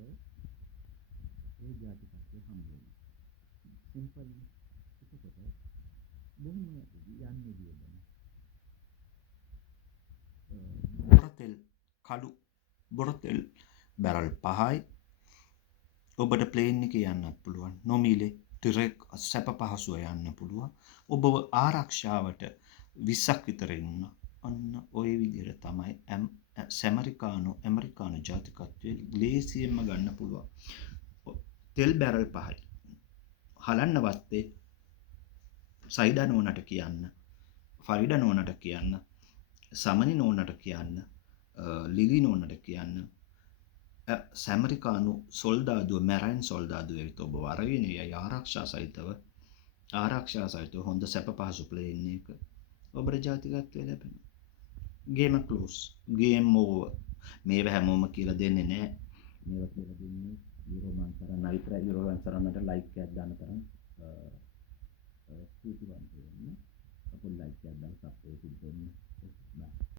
ඒ ජාතිකත්වය හම්බ වෙනවා. සිම්පල්. එතකොට බොහොම යන්නේ වියදම. බොරතෙල් කළු බොරතෙල් බැරල් 5යි. ඔබට ප්ලේන් එකේ යන්නත් පුළුවන්. නොමිලේ ටිරෙක් සැප පහසුව යන්න පුළුවන්. ඔබව ආරක්ෂාවට 20ක් විතර ඉන්න. අන්න ওই විදිහට තමයි ඇමරිකානු ජාතිකත්වයේ ලේසියෙන්ම ගන්න පුළුවන්. තෙල් බැරල් 5යි. හලන්න වත්තේ සයිඩා නෝනට කියන්න, ෆරිඩා නෝනට කියන්න, සමනි නෝනට කියන්න, ලිලි නෝනට කියන්න. සැමරිකානු සොල්දාදුව මැරයින් සොල්දාදුව ඇවිත් ඔබ අරගෙන යයි ආරක්ෂා සහිතව හොඳ සැප පහසු ප්ලේන් එක ඔබට ජාතිකත්වය ලැබෙනවා. ගේම ක්ලෝස්. Game over. මේව හැමෝම කියලා දෙන්නේ නැහැ. මේවා කියලා දෙන්නේ යුරෝමන් කරන්න විතරයි. යුරෝමන් කරන්නට ලයික් එකක් දාන්න තරම් ස්තුතිවන්ත වෙන්න. අපෝ ලයික් එකක් දාලා සබ්ස්ක්‍රයිබ් කරන්න.